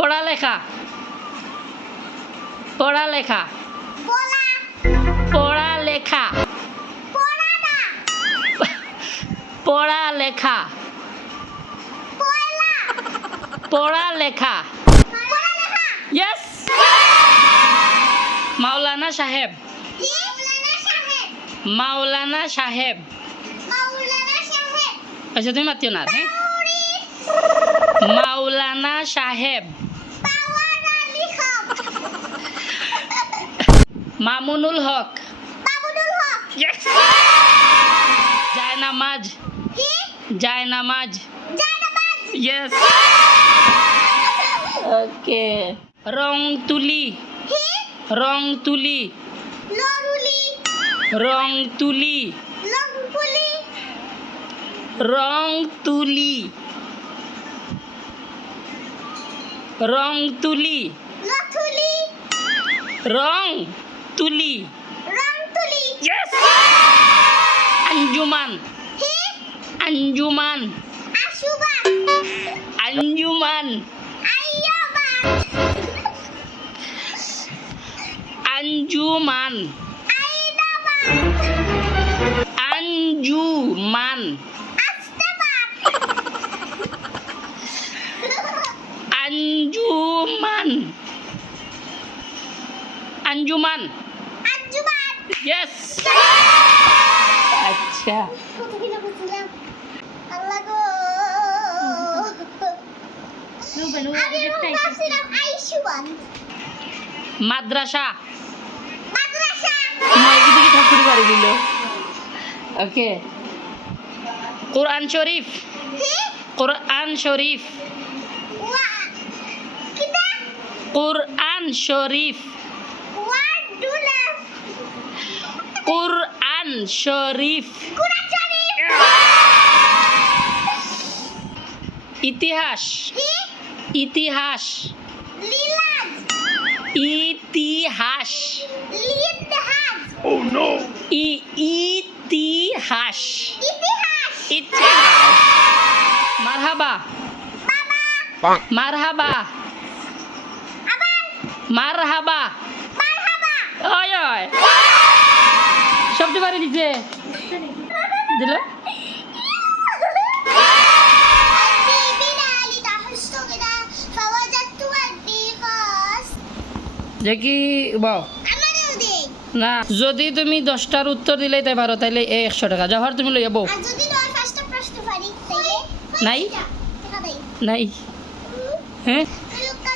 পড়ালেখা পড়ালেখা বলা পড়ালেখা পড়া না পড়ালেখা পয়লা পড়ালেখা পড়ালেখা ইয়েস মাওলানা সাহেব মাওলানা সাহেব মাওলানা সাহেব মাওলানা সাহেব আচ্ছা তুমি মাতিও না হ্যাঁ পাউরি মাওলানা সাহেব পাওয়ার আলী খান মামুনুল হক বাবুল হক ইয়েস জায়নামাজ কি জায়নামাজ জানাবাজ ইয়েস ওকে রং তুলি কি রং তুলি লরুলি রং তুলি লংপুলি রং তুলি রং তুলি লথুলি রং তুলি রংতুলি ইয়েস আঞ্জুমান কি আঞ্জুমান আশুবান আঞ্জুমান আইয়াবান আঞ্জুমান আইনাবান আঞ্জুমান আস্তাবান আঞ্জুমান আঞ্জুমান আঞ্জুমান ইয়েস আচ্ছা কত কিনা বুঝলাম আল্লাহ গো আমি ভাবছিলাম আইসুবান মাদ্রাসা মাদ্রাসা মাইকি দিকে ঠাকুর বাড়ি দিল ওকে কোরআন শরীফ কি কোরআন শরীফ ওয়া কিতা কোরআন শরীফ ওয়ার্ডুলা কোরআন শরীফ কুরআন শরীফ ইতিহাস কি ইতিহাস লীলাজ ইতিহাস লিদহাজ ইতিহাস ইতিহাস ইতিহাস মারহাবা বাবা মারহাবা আবার মারহাবা মারহাবা ওই ওই শব্দ বাড়ি দিছে দিলে أبي بلالي تحس كده فوجدت ودي خاص যে কি বাও আমারও দে না যদি তুমি 10টার উত্তর দিলেই তাই পারো তাইলে এই 100 টাকা যাওয়ার তুমি লইয়া বউ আর যদি নয় ফার্স্টটা প্রশ্ন পারি তাইলে নাই টাকা দেই নাই হ্যাঁ লোক